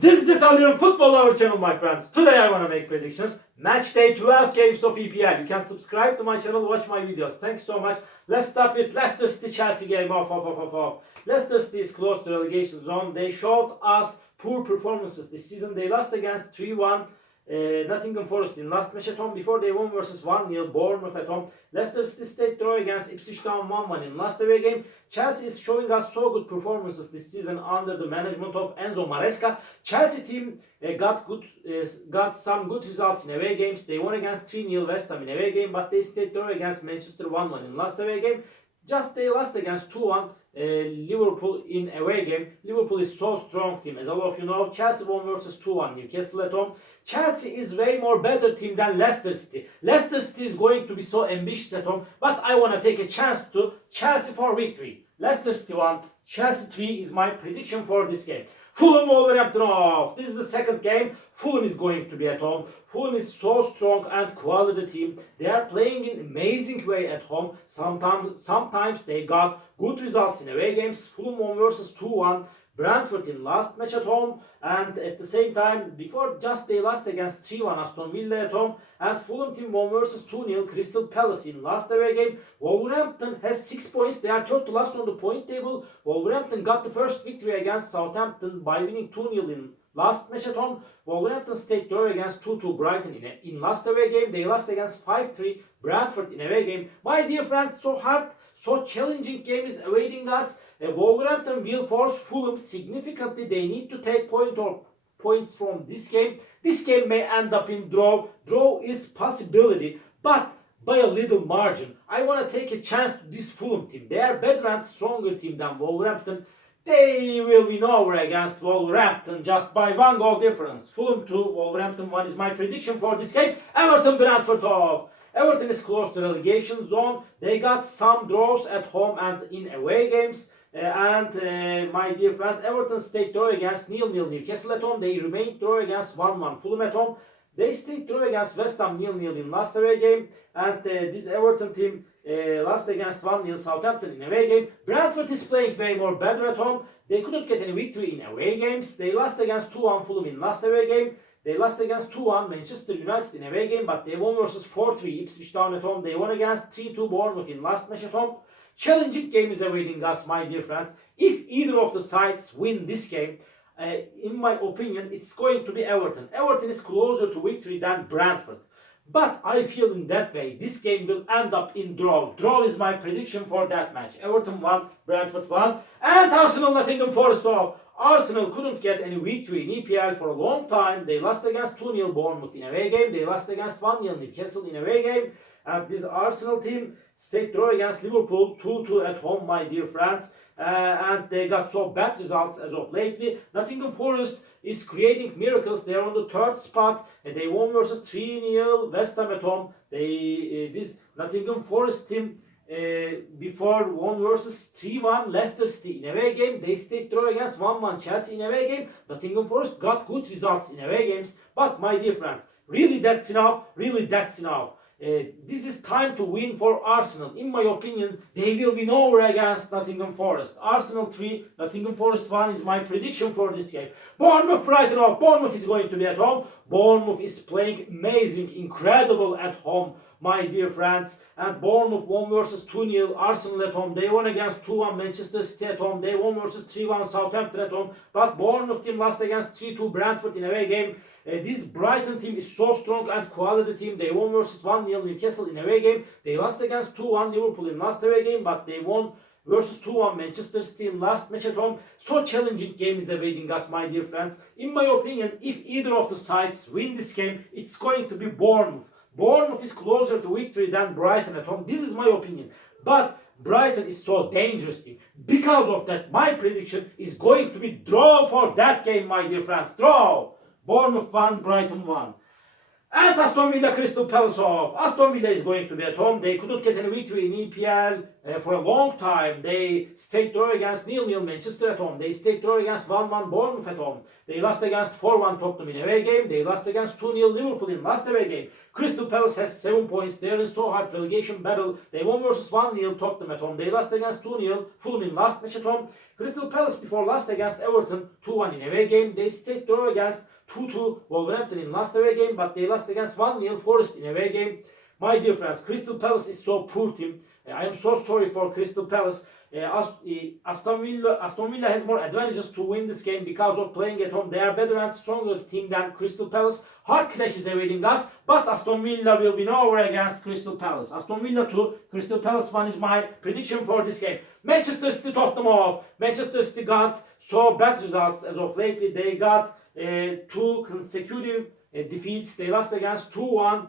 This is Italian Football Hour channel, my friends. Today I want to make predictions. Match day 12 games of EPL. You can subscribe to my channel, watch my videos. Thanks so much. Let's start with Leicester City Chelsea game. Leicester City is close to relegation zone. They showed us poor performances this season. They lost against 3-1. Nottingham Forest in last match at home. Before they won versus 1-0 Bournemouth at home. Leicester City stayed draw against Ipswich Town 1-1 in last away game. Chelsea is showing us so good performances this season under the management of Enzo Maresca. Chelsea team got some good results in away games. They won against 3-0 West Ham in away game, but they stayed draw against Manchester 1-1 in last away game. Just they lost against 2-1 Liverpool in away game. Liverpool is so strong team, as all of you know. Chelsea won versus 2-1 Newcastle at home. Chelsea is way more better team than Leicester City. Leicester City is going to be so ambitious at home, but I want to take a chance to Chelsea for victory. Leicester City 1, Chelsea 3 is my prediction for this game. Fulham Wolverhampton off. This is the second game. Fulham is going to be at home. Fulham is so strong and quality team. They are playing in amazing way at home. Sometimes they got good results in away games. Fulham won versus 2-1. Brentford in last match at home, and at the same time before just they lost against 3-1 Aston Villa at home, and Fulham team won versus 2-0 Crystal Palace in last away game. Wolverhampton has 6 points. They are third to last on the point table. Wolverhampton got the first victory against Southampton by winning 2-0 in last match at home. Wolverhampton stayed draw against 2-2 Brighton in last away game. They lost against 5-3 Bradford in away game. My dear friends, so hard, so challenging game is awaiting us. Wolverhampton will force Fulham significantly. They need to take points from this game. This game may end up in draw. Draw is possibility, but by a little margin. I want to take a chance to this Fulham team. They are better and stronger team than Wolverhampton. They will win over against Wolverhampton just by 1 goal difference. Fulham 2, Wolverhampton 1 is my prediction for this game. Everton Brentford off. Everton is close to relegation zone. They got some draws at home and in away games. My dear friends, Everton stayed draw against 0-0 Newcastle at home. They remained draw against 1-1 Fulham at home. They stayed draw against West Ham 0-0 in last away game. And this Everton team lost against 1-0 Southampton in away game. Brentford is playing way more better at home. They couldn't get any victory in away games. They lost against 2-1 Fulham in last away game. They lost against 2-1 Manchester United in away game, but they won versus 4-3 Ipswich Town at home. They won against 3-2 Bournemouth in last match at home. Challenging game is awaiting us, my dear friends. If either of the sides win this game, in my opinion, it's going to be Everton. Everton is closer to victory than Brentford. But I feel in that way, this game will end up in draw. Draw is my prediction for that match. Everton 1, Brentford 1. And Arsenal Nottingham Forest off. Arsenal couldn't get any victory in EPL for a long time. They lost against 2-0 Bournemouth in away game. They lost against 1-0 Newcastle in away game. And this Arsenal team stayed draw against Liverpool 2-2 at home, my dear friends. And they got so bad results as of lately. Nottingham Forest is creating miracles. They are on the third spot. And they won versus 3-0 West Ham at home. This Nottingham Forest team before won versus 3-1 Leicester City in away game. They stayed draw against 1-1 Chelsea in away game. Nottingham Forest got good results in away games. But my dear friends, really that's enough. Really that's enough. This is time to win for Arsenal. In my opinion, they will win over against Nottingham Forest. Arsenal 3, Nottingham Forest 1 is my prediction for this game. Bournemouth Brighton off. Bournemouth is going to be at home. Bournemouth is playing amazing, incredible at home, my dear friends. And Bournemouth won versus 2-0 Arsenal at home. They won against 2-1 Manchester City at home. They won versus 3-1 Southampton at home. But Bournemouth team lost against 3-2 Brentford in away game. This Brighton team is so strong and quality team. They won versus 1-0 Newcastle in away game. They lost against 2-1 Liverpool in last away game, but they won versus 2-1 Manchester City in last match at home. So challenging game is awaiting us, my dear friends. In my opinion, if either of the sides win this game, it's going to be Bournemouth. Bournemouth is closer to victory than Brighton at home. This is my opinion. But Brighton is so dangerous team. Because of that, my prediction is going to be draw for that game, my dear friends. Draw. Bournemouth 1, Brighton 1. And Aston Villa Crystal Palace off. Aston Villa is going to be at home. They couldn't get any victory in EPL for a long time. They stayed draw against 0-0 Manchester at home. They stayed draw against 1-1 Bournemouth at home. They lost against 4-1 Tottenham in away game. They lost against 2-0 Liverpool in last away game. Crystal Palace has 7 points. They are in so hard relegation battle. They won versus 1-0 Tottenham at home. They lost against 2-0 Fulham in last match at home. Crystal Palace before lost against Everton 2-1 in away game. They stayed draw against 2-2 Wolverhampton in last away game, but they lost against 1-0 Forest in away game. My dear friends, Crystal Palace is so poor team. I am so sorry for Crystal Palace. Aston Villa has more advantages to win this game because of playing at home. They are better and stronger team than Crystal Palace. Hard clash is awaiting us, but Aston Villa will win over against Crystal Palace. Aston Villa 2, Crystal Palace 1 is my prediction for this game. Manchester City Tottenham off. Manchester City got so bad results as of lately. They got 2 consecutive defeats. They lost against 2-1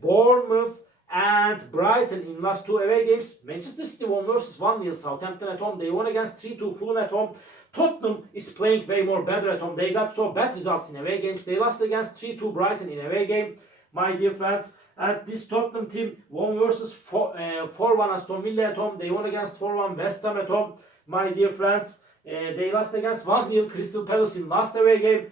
Bournemouth and Brighton in last 2 away games. Manchester City won versus 1-0 Southampton at home. They won against 3-2 Fulham at home. Tottenham is playing way more better at home. They got so bad results in away games. They lost against 3-2 Brighton in away game, my dear friends. And this Tottenham team won versus 4-1 Aston Villa at home. They won against 4-1 West Ham at home, my dear friends. They lost against 1-0 Crystal Palace in last away game.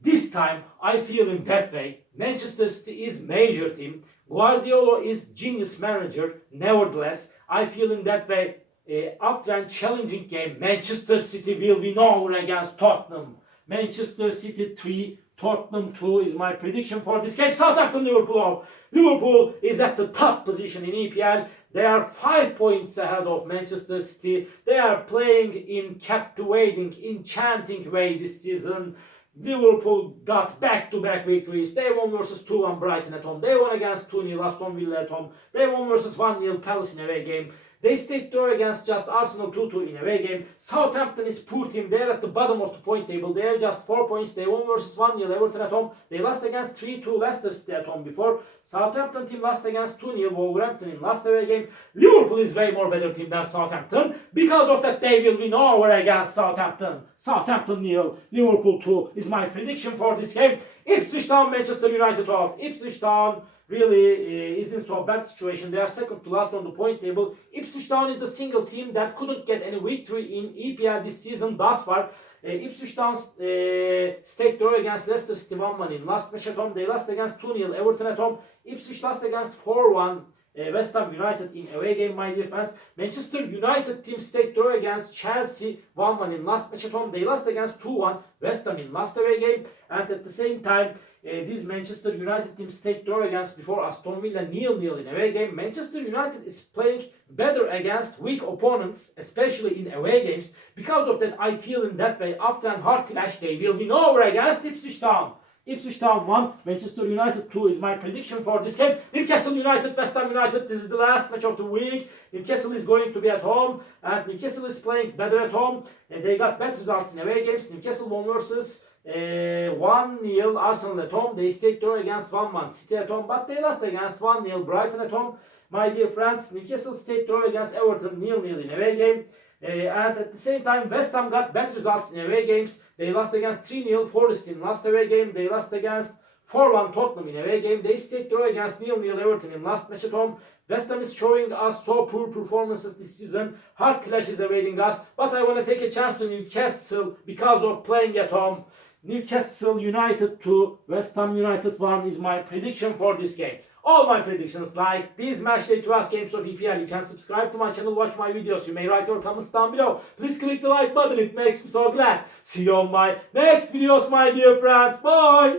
This time, I feel in that way. Manchester City is major team. Guardiola is genius manager. Nevertheless, I feel in that way. After a challenging game, Manchester City will win over against Tottenham. Manchester City 3, Tottenham 2 is my prediction for this game. Southampton Liverpool off. Liverpool is at the top position in EPL. They are 5 points ahead of Manchester City. They are playing in captivating, enchanting way this season. Liverpool got back-to-back victories. They won versus 2-1 Brighton at home. They won against 2-0 Aston Villa at home. They won versus 1-0 Palace in away game. They stayed draw against just Arsenal 2-2 in away game. Southampton is poor team. They are at the bottom of the point table. They have just 4 points. They won versus 1-0 Everton at home. They lost against 3-2 Leicester City at home before. Southampton team lost against 2-0 Wolverhampton in last away game. Liverpool is way more better team than Southampton. Because of that, they will win over against Southampton. Southampton 0, Liverpool 2 is my prediction for this game. Ipswich Town, Manchester United off. Ipswich Town really is in so bad situation. They are second to last on the point table. Ipswich Town is the single team that couldn't get any victory in EPL this season thus far. Ipswich Town stayed draw against Leicester City 1-1 in last match at home. They lost against 2-0 Everton at home. Ipswich lost against 4-1 West Ham United in away game, my dear friends. Manchester United team stayed draw against Chelsea 1-1 in last match at home. They lost against 2-1 West Ham in last away game. And at the same time, this Manchester United team stayed draw against before Aston Villa 0-0 in away game. Manchester United is playing better against weak opponents, especially in away games. Because of that, I feel in that way, after a hard clash, they will win over against Ipswich Town. Ipswich Town 1, Manchester United 2 is my prediction for this game. Newcastle United, West Ham United, this is the last match of the week. Newcastle is going to be at home, and Newcastle is playing better at home. And they got bad results in away games. Newcastle won versus 1-0 Arsenal at home. They stayed draw against 1-1 City at home, but they lost against 1-0 Brighton at home. My dear friends, Newcastle stayed draw against Everton 0-0 in away game. And at the same time, West Ham got bad results in away games. They lost against 3-0 Forest in last away game. They lost against 4-1 Tottenham in away game. They stayed draw against 0-0 Everton in last match at home. West Ham is showing us so poor performances this season. Hard clash is awaiting us. But I want to take a chance to Newcastle because of playing at home. Newcastle United 2, West Ham United 1 is my prediction for this game. All my predictions, like these matchday 12 games of EPL, you can subscribe to my channel, watch my videos. You may write your comments down below. Please click the like button, it makes me so glad. See you on my next videos, my dear friends. Bye!